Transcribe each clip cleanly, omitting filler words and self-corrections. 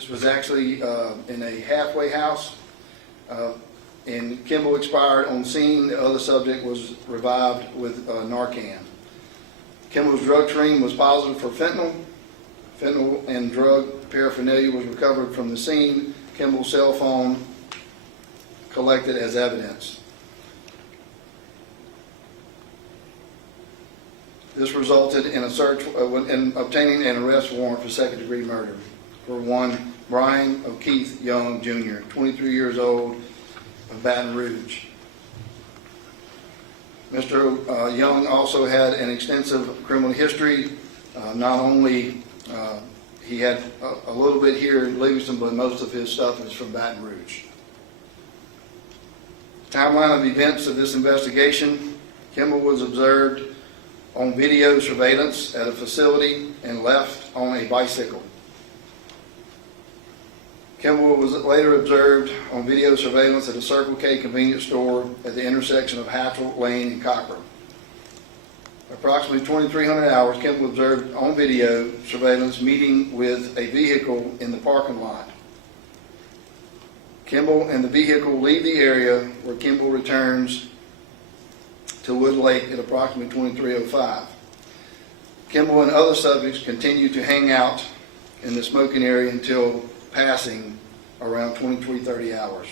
This was actually in a halfway house, and Kimball expired on scene. The other subject was revived with Narcan. Kimball's drug screen was positive for fentanyl. Fentanyl and drug paraphernalia was recovered from the scene. Kimball's cell phone collected as evidence. This resulted in a search, in obtaining an arrest warrant for second-degree murder for one Brian O'Keefe Young Jr., 23 years old, of Baton Rouge. Mr. Young also had an extensive criminal history. Not only he had a little bit here in Livingston, but most of his stuff is from Baton Rouge. Timeline of events of this investigation: Kimball was observed on video surveillance at a facility and left on a bicycle. Kimball was later observed on video surveillance at a Circle K convenience store at the intersection of Hatchell Lane and Cochran. Approximately 2300 hours, Kimball observed on video surveillance meeting with a vehicle in the parking lot. Kimball and the vehicle leave the area where Kimball returns to Wood Lake at approximately 2305. Kimball and other subjects continued to hang out in the smoking area until passing around 23:30 hours.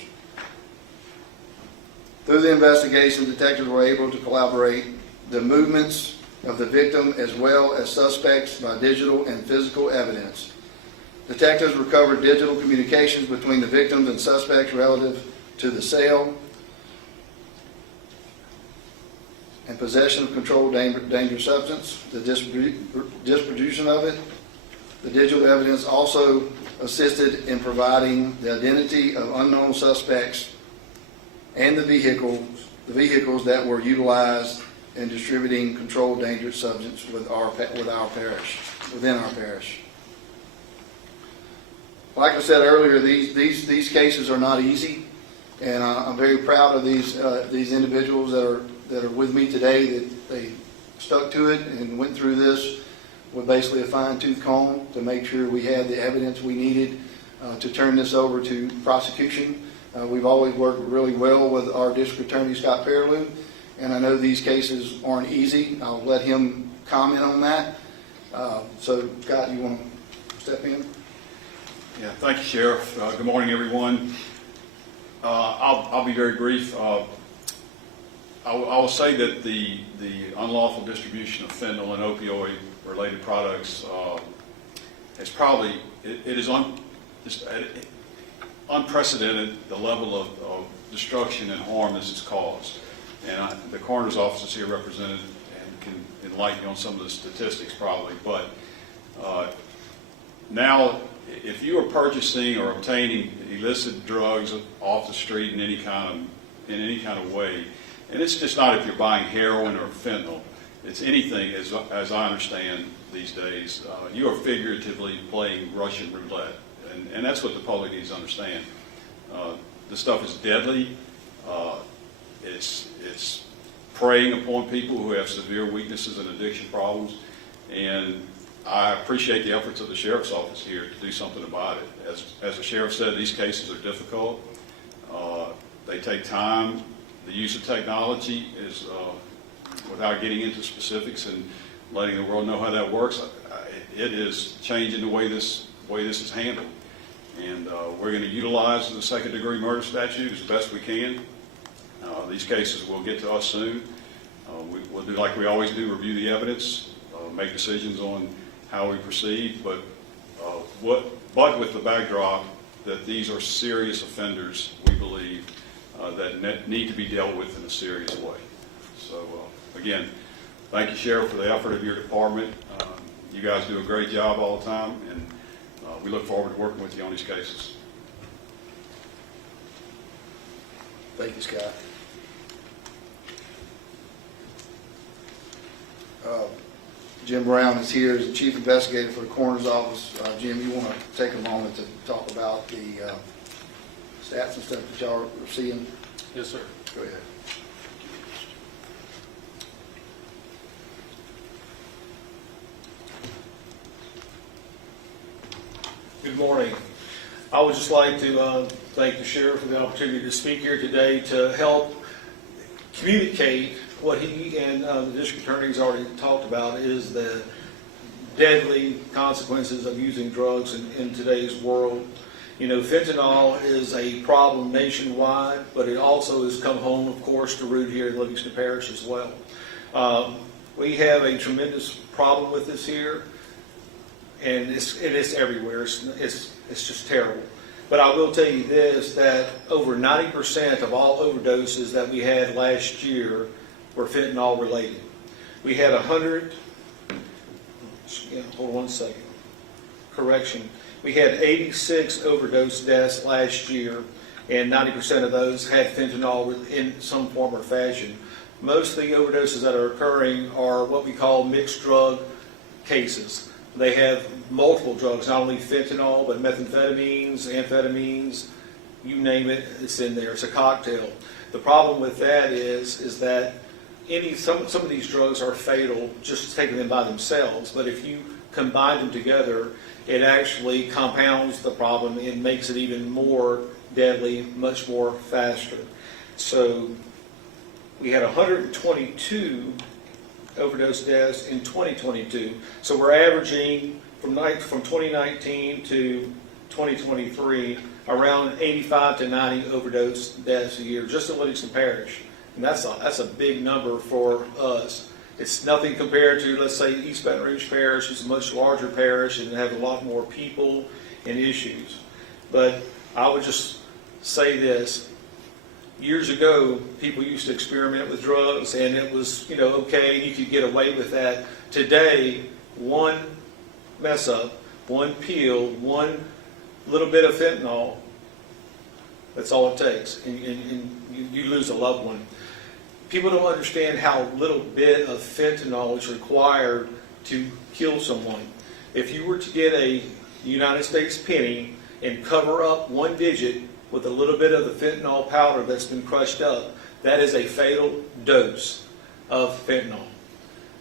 Through the investigation, detectives were able to collaborate the movements of the victim as well as suspects by digital and physical evidence. Detectives recovered digital communications between the victims and suspects relative to the sale and possession of controlled dangerous substance, the distribution of it. The digital evidence also assisted in providing the identity of unknown suspects and the vehicles that were utilized in distributing controlled dangerous substance within our parish. Like I said earlier, these cases are not easy, and I'm very proud of these individuals that are with me today, that they stuck to it and went through this with basically a fine-tooth comb to make sure we had the evidence we needed to turn this over to prosecution. We've always worked really well with our district attorney, Scott Perilou, and I know these cases aren't easy. I'll let him comment on that. So, Scott, you want to step in? Yeah, thank you, Sheriff. Good morning, everyone. I'll be very brief. I will say that the unlawful distribution of fentanyl and opioid-related products is probably, it is unprecedented, the level of destruction and harm this has caused. And the coroner's office is here represented and can enlighten you on some of the statistics probably. But now, if you are purchasing or obtaining illicit drugs off the street in any kind of way, and it's just not if you're buying heroin or fentanyl, it's anything, as I understand these days, you are figuratively playing Russian roulette, and that's what the public needs to understand. The stuff is deadly. It's preying upon people who have severe weaknesses and addiction problems, and I appreciate the efforts of the Sheriff's Office here to do something about it. As the Sheriff said, these cases are difficult. They take time. The use of technology is, without getting into specifics and letting the world know how that works, it is changing the way this is handled. And we're going to utilize the second-degree murder statute as best we can. These cases will get to us soon. We'll do like we always do, review the evidence, make decisions on how we proceed, but with the backdrop that these are serious offenders, we believe, that need to be dealt with in a serious way. So again, thank you, Sheriff, for the effort of your department. You guys do a great job all the time, and we look forward to working with you on these cases. Thank you, Scott. Jim Brown is here as the Chief Investigator for the Coroner's Office. Jim, you want to take a moment to talk about the stats and stuff that y'all are seeing? Yes, sir. Go ahead. Good morning. I would just like to thank the sheriff for the opportunity to speak here today to help communicate what he and the district attorney's already talked about, is the deadly consequences of using drugs in today's world. You know, fentanyl is a problem nationwide, but it also has come home, of course, to root here in Livingston Parish as well. We have a tremendous problem with this here, and it is everywhere. It's just terrible. But I will tell you this, that over 90% of all overdoses that we had last year were fentanyl related. We had 100, hold on one second, correction. We had 86 overdose deaths last year, and 90% of those had fentanyl in some form or fashion. Most of the overdoses that are occurring are what we call mixed drug cases. They have multiple drugs, not only fentanyl, but methamphetamines, amphetamines, you name it, it's in there. It's a cocktail. The problem with that is that some of these drugs are fatal just taking them by themselves, but if you combine them together, it actually compounds the problem and makes it even more deadly, much more faster. So we had 122 overdose deaths in 2022. So we're averaging from 2019 to 2023 around 85 to 90 overdose deaths a year just in Livingston Parish. And that's a big number for us. It's nothing compared to, let's say, East Baton Rouge Parish, which is a much larger parish and have a lot more people and issues. But I would just say this. Years ago, people used to experiment with drugs, and it was, okay, you could get away with that. Today, one mess up, one pill, one little bit of fentanyl, that's all it takes, and you lose a loved one. People don't understand how little bit of fentanyl is required to kill someone. If you were to get a United States penny and cover up one digit with a little bit of the fentanyl powder that's been crushed up, that is a fatal dose of fentanyl.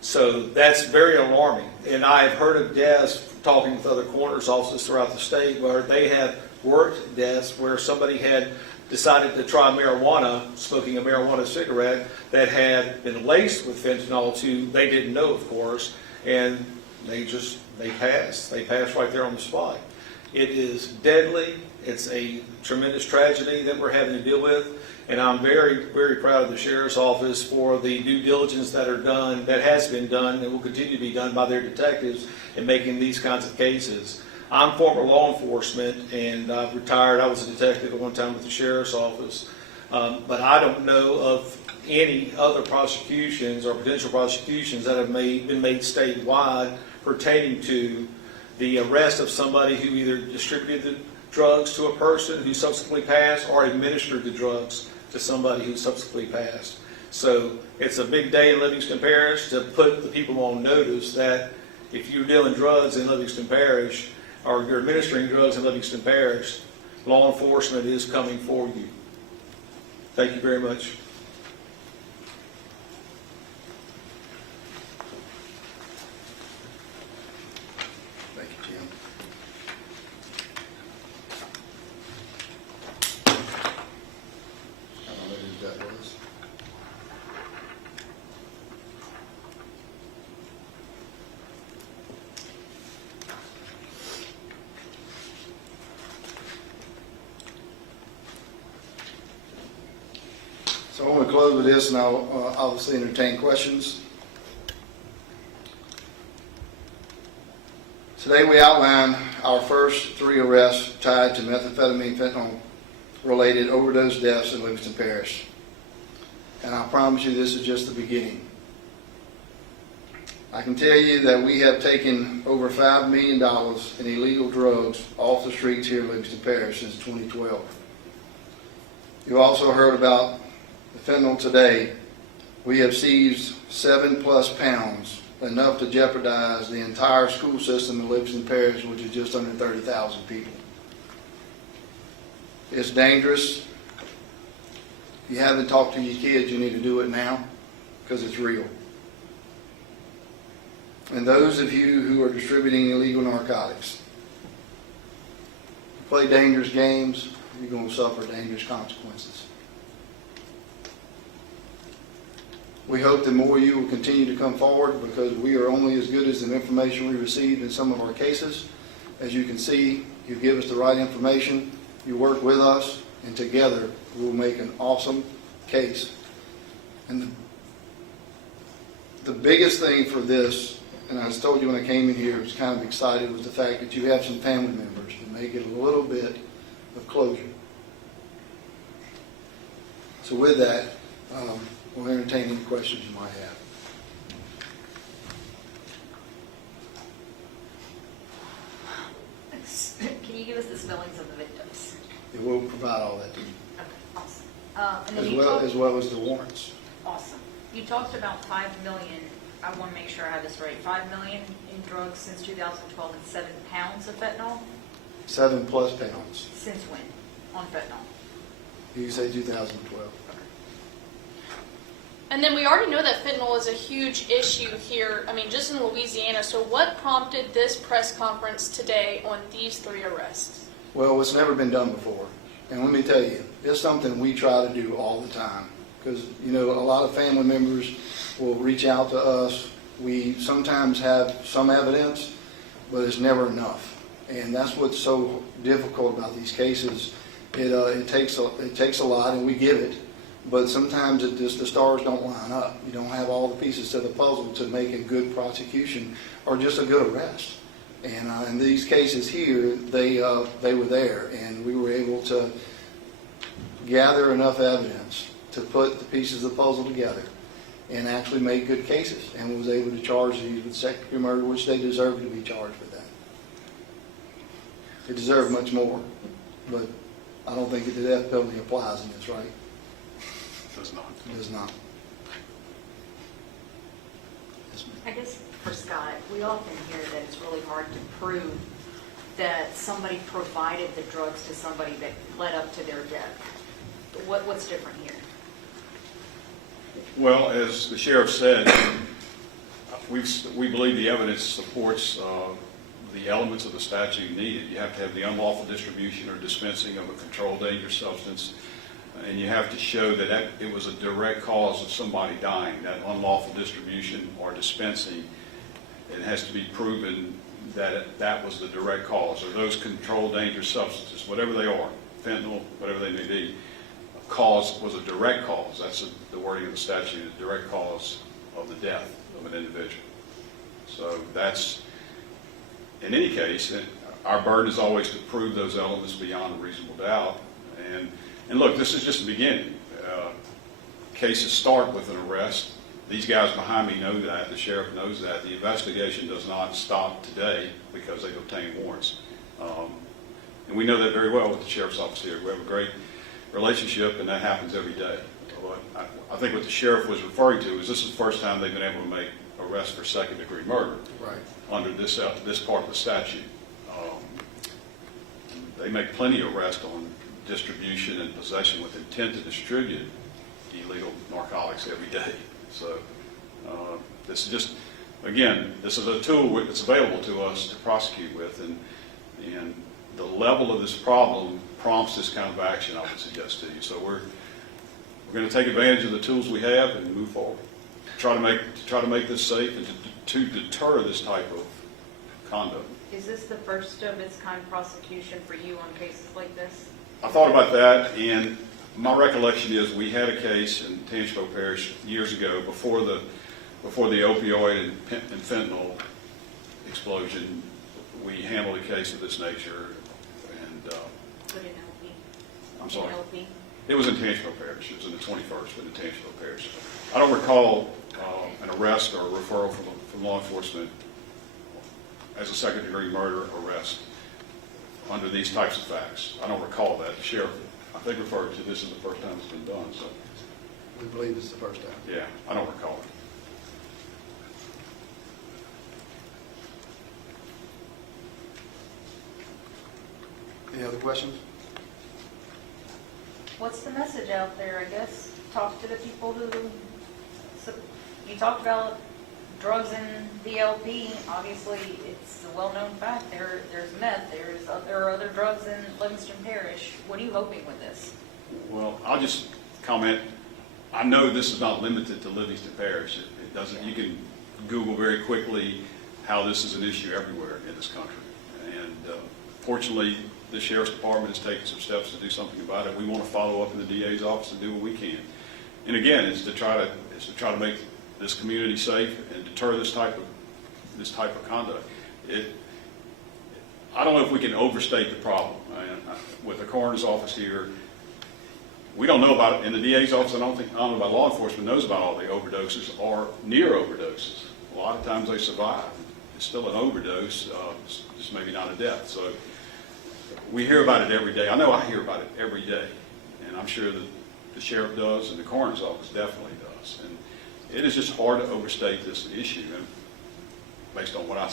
So that's very alarming. And I've heard of deaths, talking with other coroner's offices throughout the state, where they have worked deaths where somebody had decided to try marijuana, smoking a marijuana cigarette that had been laced with fentanyl too. They didn't know, of course, and they passed. They passed right there on the spot. It is deadly. It's a tremendous tragedy that we're having to deal with, and I'm very, very proud of the Sheriff's Office for the due diligence that has been done, and will continue to be done by their detectives in making these kinds of cases. I'm former law enforcement, and I've retired. I was a detective at one time with the Sheriff's Office, but I don't know of any other prosecutions or potential prosecutions that have been made statewide pertaining to the arrest of somebody who either distributed the drugs to a person who subsequently passed or administered the drugs to somebody who subsequently passed. So it's a big day in Livingston Parish to put the people on notice that if you're dealing drugs in Livingston Parish, or you're administering drugs in Livingston Parish, law enforcement is coming for you. Thank you very much. Thank you, Jim. I don't know who that was. So I want to close with this, and I'll obviously entertain questions. Today we outline our first 3 arrests tied to methamphetamine fentanyl-related overdose deaths in Livingston Parish. And I promise you this is just the beginning. I can tell you that we have taken over $5 million in illegal drugs off the streets here in Livingston Parish since 2012. You also heard about the fentanyl today. We have seized 7+ pounds, enough to jeopardize the entire school system in Livingston Parish, which is just under 30,000 people. It's dangerous. If you haven't talked to your kids, you need to do it now, because it's real. And those of you who are distributing illegal narcotics, play dangerous games, you're going to suffer dangerous consequences. We hope that more of you will continue to come forward because we are only as good as the information we receive in some of our cases. As you can see, you give us the right information, you work with us, and together we'll make an awesome case. And the biggest thing for this, and I told you when I came in here, I was kind of excited, was the fact that you have some family members that make it a little bit of closure. So with that, we'll entertain any questions you might have. Can you give us the spellings of the victims? It will provide all that to you, Okay, awesome. And then as well as the warrants. Awesome. You talked about 5 million. I want to make sure I have this right. 5 million in drugs since 2012 and 7 pounds of fentanyl. 7+ pounds. Since when on fentanyl? You can say 2012. And then we already know that fentanyl is a huge issue here, I mean, just in Louisiana. So what prompted this press conference today on these 3 arrests? Well, it's never been done before. And let me tell you, it's something we try to do all the time. Because, you know, a lot of family members will reach out to us. We sometimes have some evidence, but it's never enough. And that's what's so difficult about these cases. It takes a lot, and we give it. But sometimes the stars don't line up. You don't have all the pieces to the puzzle to make a good prosecution or just a good arrest. And in these cases here, they were there, and we were able to gather enough evidence to put the pieces of the puzzle together and actually make good cases, and was able to charge these with second-degree murder, which they deserve to be charged with that. They deserve much more, but I don't think the death penalty applies in this, right? Does not. It does not. Yes, ma'am. I guess for Scott, we often hear that it's really hard to prove that somebody provided the drugs to somebody that led up to their death. What's different here? Well, as the sheriff said, we believe the evidence supports the elements of the statute needed. You have to have the unlawful distribution or dispensing of a controlled dangerous substance, and you have to show that it was a direct cause of somebody dying, that unlawful distribution or dispensing. It has to be proven that that was the direct cause, or those controlled dangerous substances, whatever they are, fentanyl, whatever they may be, cause was a direct cause. That's the wording of the statute, a direct cause of the death of an individual. So that's, in any case, our burden is always to prove those elements beyond a reasonable doubt. And look, this is just the beginning. Cases start with an arrest. These guys behind me know that. The sheriff knows that. The investigation does not stop today because they've obtained warrants. And we know that very well with the sheriff's office here. We have a great relationship, and that happens every day. I think what the sheriff was referring to is this is the first time they've been able to make arrests for second-degree murder under this part of the statute. They make plenty of arrests on distribution and possession with intent to distribute illegal narcotics every day. So this is just, again, this is a tool that's available to us to prosecute with, and the level of this problem prompts this kind of action, I would suggest to you. So we're going to take advantage of the tools we have and move forward. Try to make this safe and to deter this type of conduct. Is this the first of its kind prosecution for you on cases like this? I thought about that, and my recollection is we had a case in Tangipahoa Parish years ago before the opioid and fentanyl explosion. We handled a case of this nature, and What in LP? I'm sorry. In LP? It was in Tangipahoa Parish. It was in the 21st, but in Tangipahoa Parish. I don't recall an arrest or a referral from law enforcement as a second-degree murder arrest under these types of facts. I don't recall that. The sheriff, I think, referred to this as the first time it's been done. So, We believe it's the first time. yeah, I don't recall it. Any other questions? What's the message out there, I guess? Talk to the people who, so you talked about drugs in the LP, obviously, it's a well-known fact, there's meth, there are other drugs in Livingston Parish. What are you hoping with this? Well, I'll just comment, I know this is not limited to Livingston Parish. It doesn't, you can Google very quickly how this is an issue everywhere in this country. And fortunately, the Sheriff's Department has taken some steps to do something about it. We want to follow up in the DA's office and do what we can. And again, it's to try to make this community safe and deter this type of conduct. I don't know if we can overstate the problem. With the coroner's office here, we don't know about it. In the DA's office, I don't know about law enforcement knows about all the overdoses or near overdoses. A lot of times they survive. It's still an overdose, just maybe not a death. So we hear about it every day. I know I hear about it every day, and I'm sure that the sheriff does and the coroner's office definitely does. And it is just hard to overstate this issue, based on what I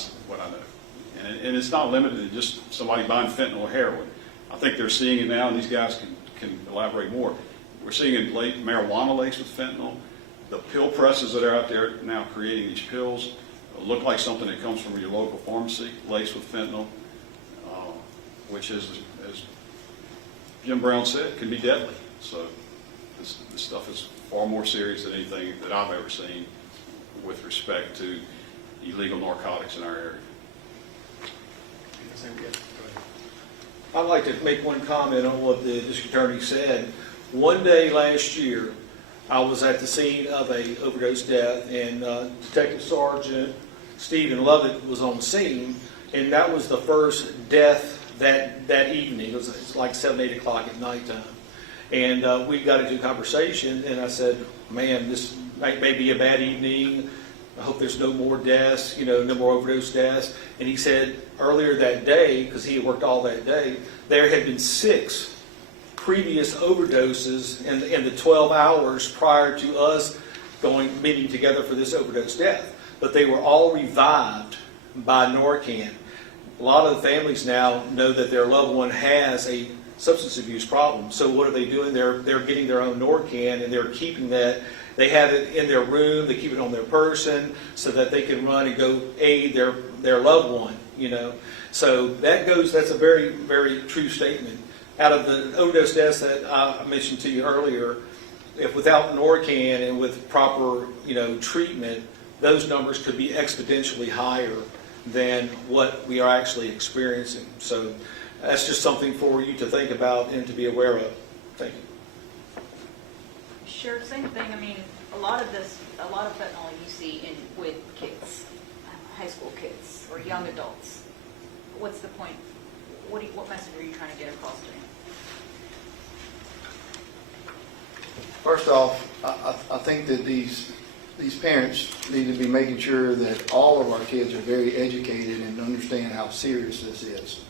know. And it's not limited to just somebody buying fentanyl or heroin. I think they're seeing it now, and these guys can elaborate more. We're seeing it marijuana laced with fentanyl. The pill presses that are out there now creating these pills look like something that comes from your local pharmacy, laced with fentanyl, which is, as Jim Brown said, can be deadly. So this stuff is far more serious than anything that I've ever seen with respect to illegal narcotics in our area. I'd like to make one comment on what the district attorney said. One day last year, I was at the scene of a overdose death, and Detective Sergeant Stephen Lovett was on the scene, and that was the first death that evening. It was like 7, 8 o'clock at nighttime. And we got into a conversation, and I said, man, this may be a bad evening. I hope there's no more deaths, no more overdose deaths. And he said earlier that day, because he had worked all that day, there had been 6 previous overdoses in the 12 hours prior to us meeting together for this overdose death. But they were all revived by Narcan. A lot of the families now know that their loved one has a substance abuse problem. So what are they doing? They're getting their own Narcan, and they're keeping that. They have it in their room. They keep it on their person so that they can run and go aid their loved one. So that's a very, very true statement. Out of the overdose deaths that I mentioned to you earlier, if without Narcan and with proper treatment, those numbers could be exponentially higher than what we are actually experiencing. So that's just something for you to think about and to be aware of. Thank you. Sure, same thing. I mean, a lot of fentanyl you see with kids, high school kids or young adults. What's the point? What message are you trying to get across to them? First off, I think that these parents need to be making sure that all of our kids are very educated and understand how serious this is.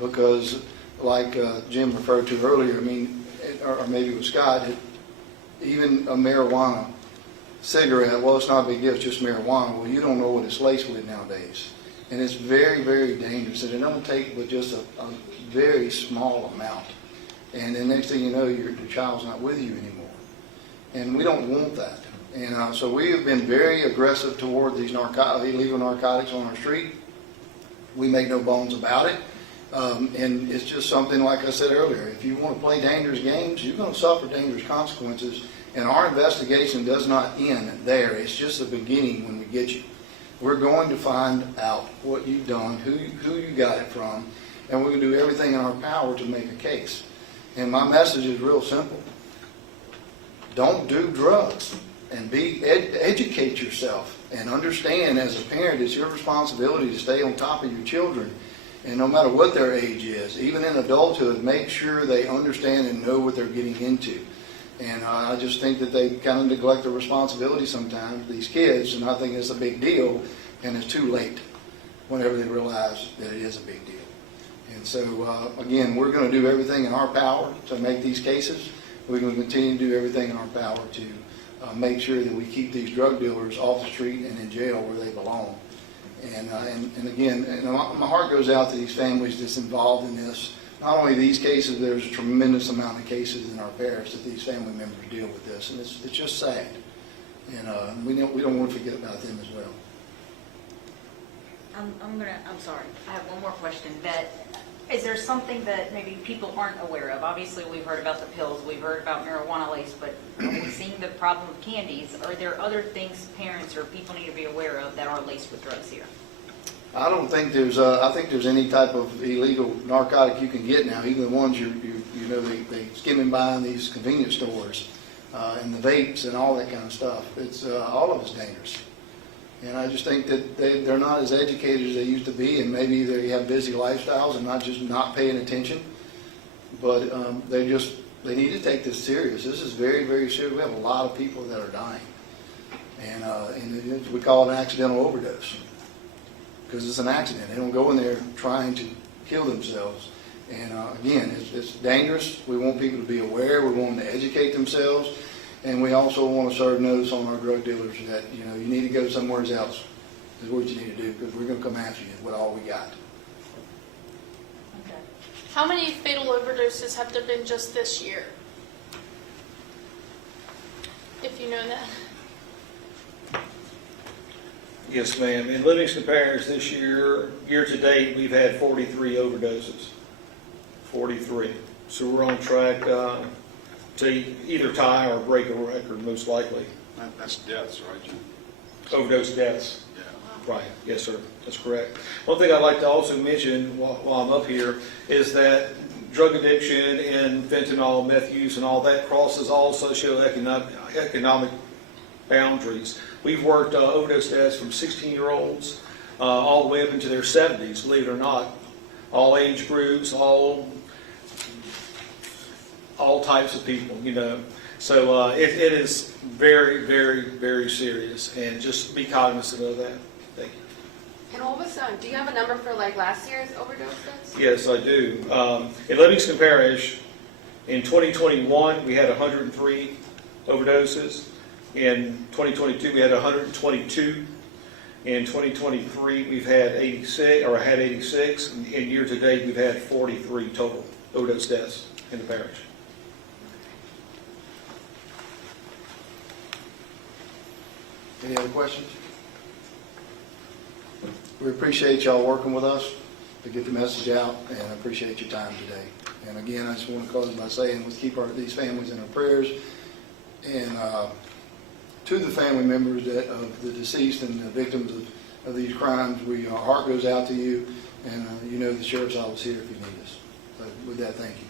Because like Jim referred to earlier, I mean, or maybe it was Scott, even a marijuana cigarette, well, it's not a big deal, it's just marijuana. Well, you don't know what it's laced with nowadays. And it's very, very dangerous. And it don't take but just a very small amount. And the next thing you know, your child's not with you anymore. And we don't want that. And so we have been very aggressive toward these illegal narcotics on our street. We make no bones about it. And it's just something, like I said earlier, if you want to play dangerous games, you're going to suffer dangerous consequences. And our investigation does not end there. It's just the beginning when we get you. We're going to find out what you've done, who you got it from, and we're going to do everything in our power to make a case. And my message is real simple. Don't do drugs, and educate yourself and understand as a parent it's your responsibility to stay on top of your children. And no matter what their age is, even in adulthood, make sure they understand and know what they're getting into. And I just think that they kind of neglect their responsibility sometimes, these kids, and I think it's a big deal, and it's too late whenever they realize that it is a big deal. And so, again, we're going to do everything in our power to make these cases. We're going to continue to do everything in our power to make sure that we keep these drug dealers off the street and in jail where they belong. And again, my heart goes out to these families that's involved in this. Not only these cases, there's a tremendous amount of cases in our parish that these family members deal with this, and it's just sad. And we don't want to forget about them as well. I'm sorry, I have one more question. Is there something that maybe people aren't aware of? Obviously, we've heard about the pills, we've heard about marijuana lace, but we've seen the problem of candies. Are there other things parents or people need to be aware of that are laced with drugs here? I don't think I think there's any type of illegal narcotic you can get now, even the ones they skimming by in these convenience stores, and the vapes and all that kind of stuff. It's all of it's dangerous. And I just think that they're not as educated as they used to be, and maybe they have busy lifestyles and not paying attention. But they need to take this serious. This is very, very serious. We have a lot of people that are dying, and we call it an accidental overdose because it's an accident. They don't go in there trying to kill themselves. And again, it's dangerous. We want people to be aware. We want them to educate themselves. And we also want to serve notice on our drug dealers that, you need to go somewhere else is what you need to do, because we're going to come after you with all we got. Okay. How many fatal overdoses have there been just this year? If you know that. Yes, ma'am. In Livingston Parish this year to date, we've had 43 overdoses. 43. So we're on track to either tie or break a record, most likely. That's deaths, right, Jim? Overdose deaths. Yeah. Right, yes, sir, that's correct. One thing I'd like to also mention while I'm up here is that drug addiction and fentanyl, meth use, and all that crosses all socioeconomic boundaries. We've worked overdose deaths from 16-year-olds all the way up into their 70s, believe it or not. All age groups, all types of people, So it is very, very, very serious, and just be cognizant of that. Thank you. And what was, do you have a number for like last year's overdose deaths? Yes, I do. In Livingston Parish, in 2021, we had 103 overdoses. In 2022, we had 122. In 2023, we've had 86, and year to date, we've had 43 total overdose deaths in the parish. Any other questions? We appreciate y'all working with us to get the message out, and I appreciate your time today. And again, I just want to close by saying let's keep these families in our prayers. And to the family members of the deceased and the victims of these crimes, our heart goes out to you, and the Sheriff's Office here if you need us. So with that, thank you.